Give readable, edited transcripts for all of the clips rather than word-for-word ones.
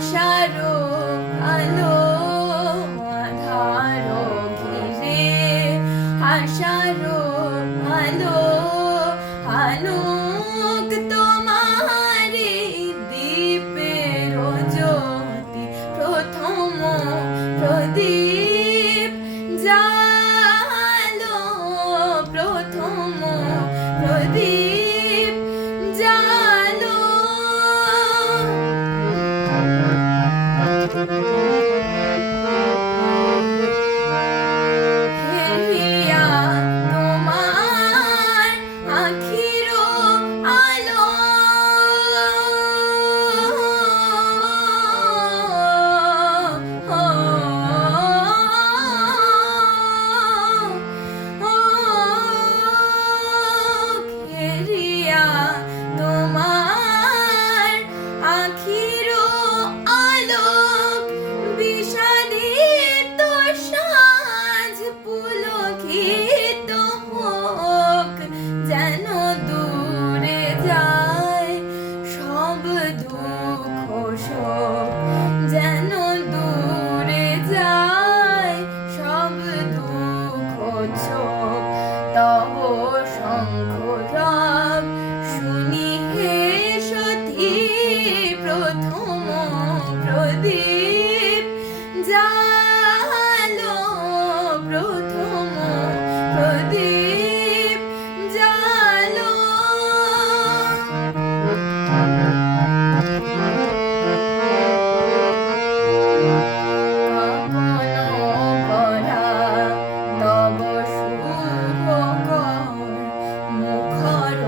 আশারো আলো আধারো ঘিরে আশারো আলো আলোক তোমারি দীপের জ্যোতি প্রথম প্রদীপ জালো প্রথম প্রদীপ জালো হেরিয়া তোমার আখির আলো হেরিয়া তোমার আখির আলোক বিষাদিত সাঁঝ পুলকিত হোক যেন দূরে যায় সব দুঃখ শোক যেন দূরে যায় সব দুঃখ শোক তব শঙ্খ রাগ শুনি হে সতী প্রথম প্রদীপ জালো প্রথম প্রদীপ জালো কামনা করা তব শুভ কর মুখর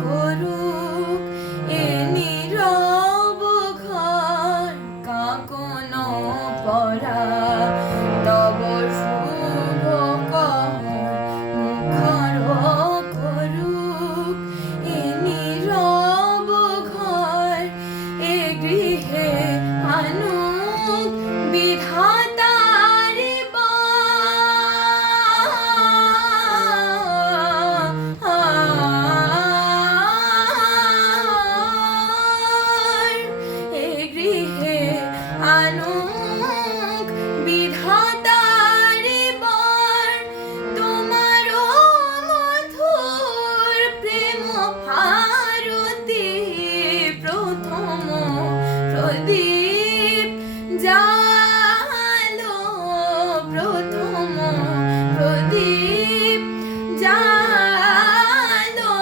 করুক এ নীরব ঘর কাকন পরা তব শুভ কর মুখর করুক এ নীরব ঘর এ গৃহে আনুক বিধাতার এ গৃহে আনুক বিধাতার বর তোমার মধুর প্রেম ভারতী প্রথম প্রদীপ জালো প্রথম প্রদীপ জালো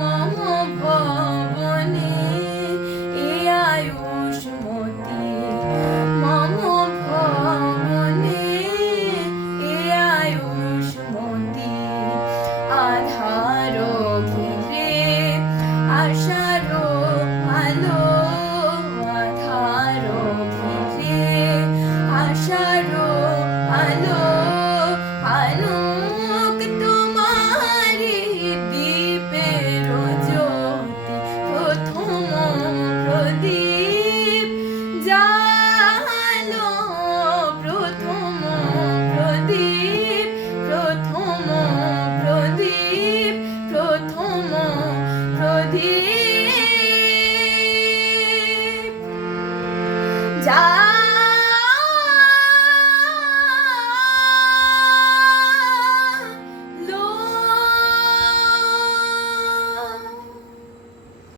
মম ভবনে এ আয়ুষ্মতি মম ভবনে এ আয়ুষ্মতি আধার ঘিরে আশারো আলো আধার ঘিরে আশারো আলো আলোক তোমারি দীপের জ্যোতি প্রথম প্রদীপ জালো প্রথম প্রদীপ প্রথম প্রদীপ প্রথম প্রদীপ